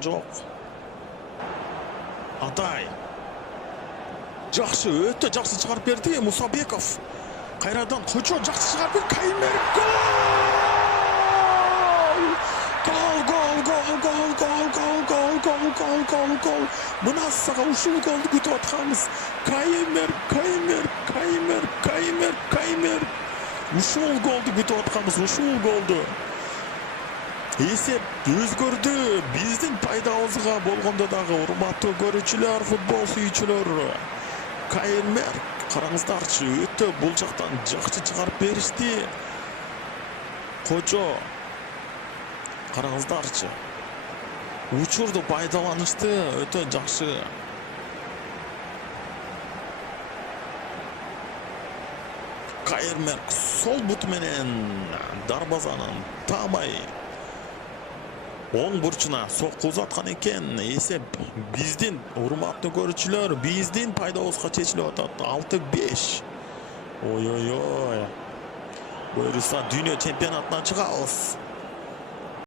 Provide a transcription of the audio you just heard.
Жоқ. Атай. Жақсы, өте жақсы шығарып берді Мұсабеков. Қайрадан Қочо жақсы шығарып берді. Каймер гол! Мына саға ушул голды күтіп атқанбыз. Каймер. Ушул голды күтіп атқанбыз, ушул голды. Есеп өзгөрдү. Биздин пайдабызга болгондо дагы урматтуу көрүүчүлөр, футбол сүйүүчүлөр. Каймер, караңыздарчы, өтө бул жактан жакшы чыгарып беришти. Кочо, караңыздарчы. Учурду пайдаланышты өтө жакшы. Каймер сол бут менен дарбазанын таамай оң бурчуна сокку узаткан экен. Эсеп биздин урматтуу көрүүчүлөр, биздин пайдабызга чечилип атат. 6-5. Ой. Буюрса дүйнө чемпионатына чыгабыз.